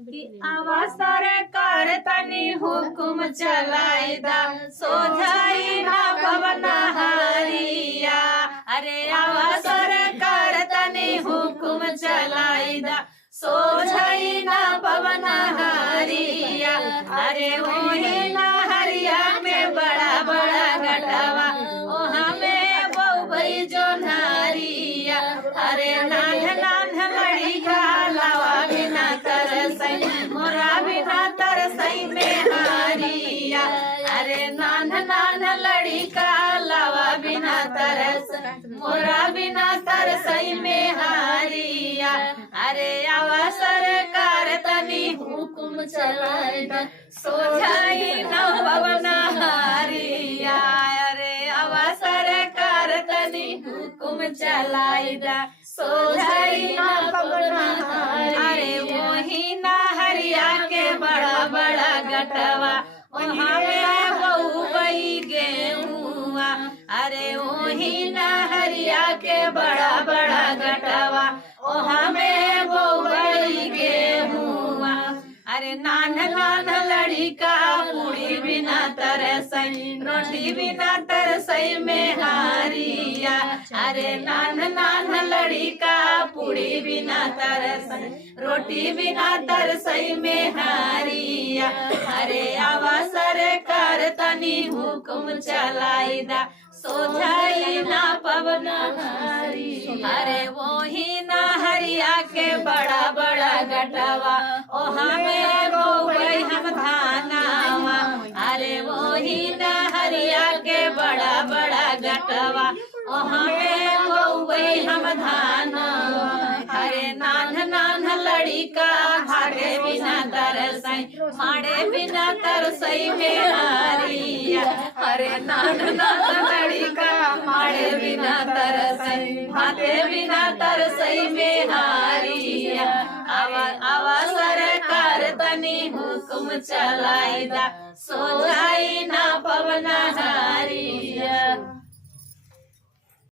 कि आवा सरकार तनी हुकुम चलाइदा सोझाई ना पवन हारिया। अरे आवा सरकार तनी हुकुम चलाइदा सोझाई ना पवन हारिया। अरे वही ना हरिया में बड़ा बड़ा घटवा ओ हमें बहु जो नारिया। अरे नान नान लड़िका लावा बिना तरसई मोरा बिना तरसई में हारिया। अरे नान नान लड़िका लावा बिना तरस मोरा बिना तरसई में हारिया। अरे आवा सरकार तनी हुकुम चलाइदा सोझाई न पवन हारिया। अरे आवा सरकार तनी हुकुम चलाइदा सोझाई न पवन हारिया। अरे वही ना हरिया के बड़ा बड़ा गटवा वहाँ में बहु गई गेहुआ। अरे वही ना हरिया के बड़ा बड़ा गटवा वहाँ में बहु गई गेहुआ। अरे नान नान लड़िका पूरी बिना तरसई रोटी बिना तरसई में हारिया। अरे नान नान लड़िका पूरी बिना तरसई रोटी बिना तरसई में हारिया। अरे आवा सरकार तनी हुकुम चलाइदा सोझाई ना पवन हारिया। अरे वही ना हरिया के बड़ा बड़ा गटवा ओ हमें बोई हम धानावा। अरे वही ना हरिया के बड़ा बड़ा गटवा ओ हमें बोई हम धानावा। अरे नान नान लड़िका हारे बिना तरसई मारे बिना तरसई में हारिया। अरे नान नान लड़िका मारे बिना तरसई भाते बिना तरसई में हारिया। आवा आवा सरकार तनी हुकुम चलाइदा सोझाई ना पवन हारिया।